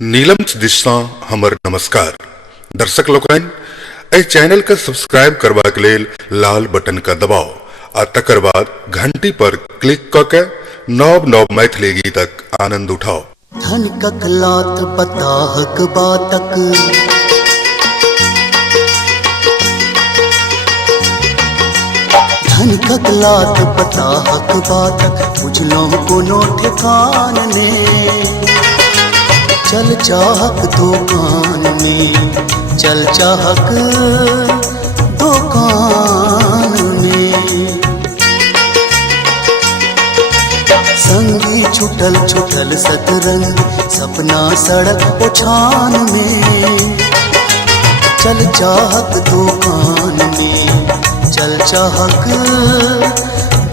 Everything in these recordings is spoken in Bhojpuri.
नीलम दिशा हमर नमस्कार दर्शक लोकन ए चैनल का सब्सक्राइब करबा के लेल लाल बटन का दबाओ आ तकर बाद घंटी पर क्लिक क के नव नव मैथिली गीतक आनंद उठाओ। धन ककलात बताहक बातक धन ककलात बताहक बातक बुझलो कोनो ठिकान ने चल चाहक दुकान में चल चाहक दुकान में संगी छुटल छुटल सतरंग सपना सड़क उछान में चल चाहक दुकान में चल चाहक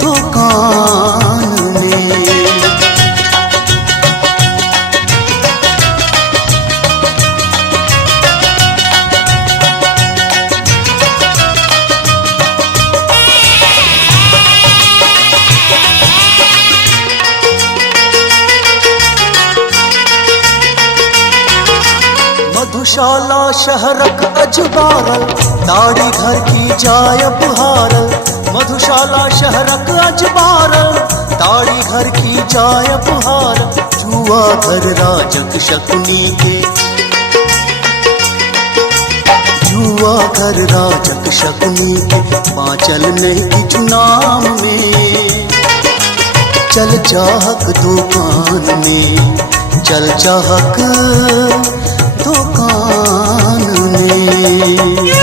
दुकान में। मधुशाला शहरक अजबारल दाढ़ी घर की जाय बहारल मधुशाला शहरक अजबारल दाढ़ी घर की जाय बहारल जुआ घर राजक शकुनी के जुआ घर राजक शकुनी के पांचल नहीं किछु नाम में चल चाहक दुकान में चल चाहक दुकान में।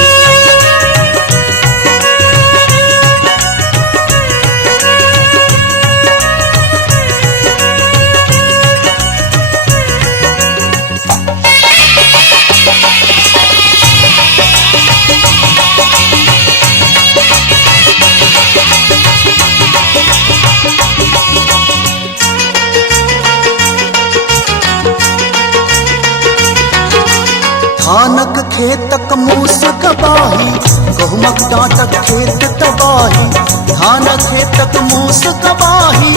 धानक खेतक मूस कबाही गहुमक डांटक खेत तबाही धानक खेतक मूस कबाही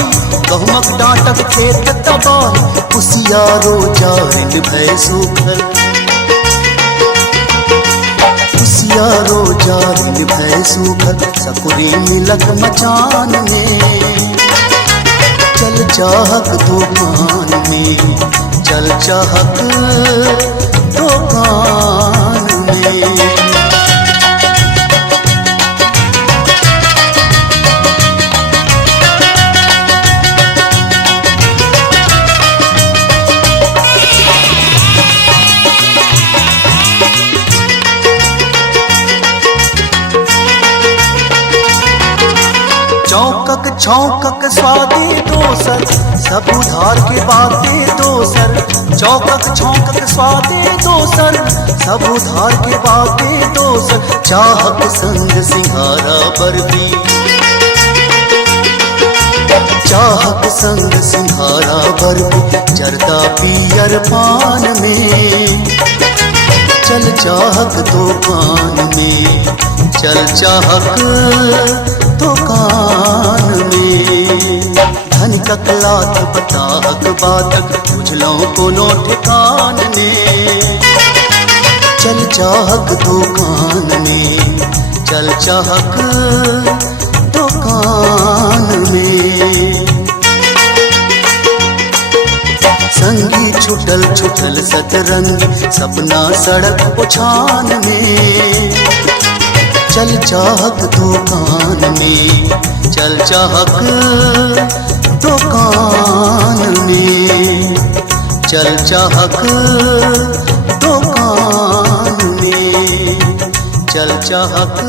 गहुमक डांटक खेत तबाही कुसियारो जारिन भय सूखल कुसियारो जारिन भय सूखल सकुरी मिलक मचान में चल चाहक दुकान में चल चाहक दुकान में। चौकक छौकक स्वादे दोसर सब उधार के बातें दोसर चौकक छौकक स्वादे दोसर सब उधार के बातें दोसर चाहक संग सिंघारा बर्फी चाहक संग सिंघारा बर्फी जर्दा पियर पान में चल चाहक दुकान में चल चाहक दुकान में। धन ककलात बताहक बातक बुझलो कोनो ठिकान में चल चाहक दुकान में चल चाहक दुकान में। संगी छुटल छुटल सतरंग सपना सड़क उछान में चल चाहक दुकान में चल चाहक दुकान में चल चाहक दुकान में चल चाहक